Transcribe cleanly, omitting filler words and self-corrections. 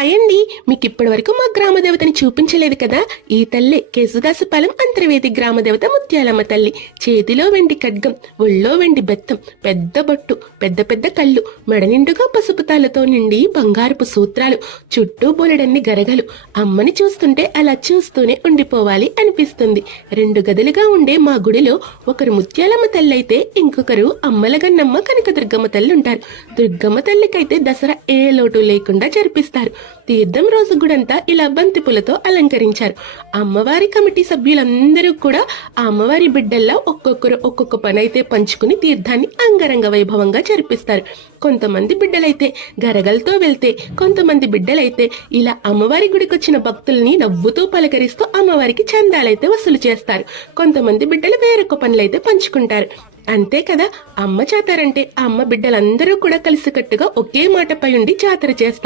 Hi అండి. మీకు ఇప్పటి వరకు మా గ్రామ దేవతని చూపించలేదు కదా. ఈ తల్లే కేసుదాసుపాలెం అంతర్వేది గ్రామ దేవత ముత్యాలమ్మ తల్లి. చేతిలో వెండి ఖడ్గం, ఒళ్ళో వెండి బెత్తం, పెద్ద బొట్టు, పెద్ద పెద్ద కళ్ళు, మెడ నిండుగా పసుపు తాళ్లతో నిండి బంగారపు సూత్రాలు, చుట్టూ బోలెడన్ని గరగలు. అమ్మని చూస్తుంటే అలా చూస్తూనే ఉండిపోవాలి అనిపిస్తుంది. 2 గదులుగా ఉండే మా గుడిలో ఒకరు ముత్యాలమ్మ తల్లి అయితే ఇంకొకరు అమ్మలగన్నమ్మ కనకదుర్గమ్మ తల్లి ఉంటారు. దుర్గమ్మ తల్లికైతే దసరా ఏ లోటు లేకుండా జరిపిస్తారు. తీర్థం రోజు గుడంతా ఇలా బంతి పూలతో అలంకరించారు. అమ్మవారి కమిటీ సభ్యులందరూ కూడా ఆ అమ్మవారి బిడ్డల్లా ఒక్కొక్కరు ఒక్కొక్క పని అయితే పంచుకుని తీర్థాన్ని అంగరంగ వైభవంగా జరిపిస్తారు. కొంతమంది బిడ్డలైతే గరగలతో వెళ్తే, కొంతమంది బిడ్డలైతే ఇలా అమ్మవారి గుడికొచ్చిన భక్తుల్ని నవ్వుతూ పలకరిస్తూ అమ్మవారికి చందాలైతే వసూలు చేస్తారు. కొంతమంది బిడ్డలు వేరొక పనులైతే పంచుకుంటారు. అంతే కదా, అమ్మ జాతరంటే అమ్మ బిడ్డలందరూ కూడా కలిసికట్టుగా ఒకే మాటపై ఉండి జాతర చేస్తారు.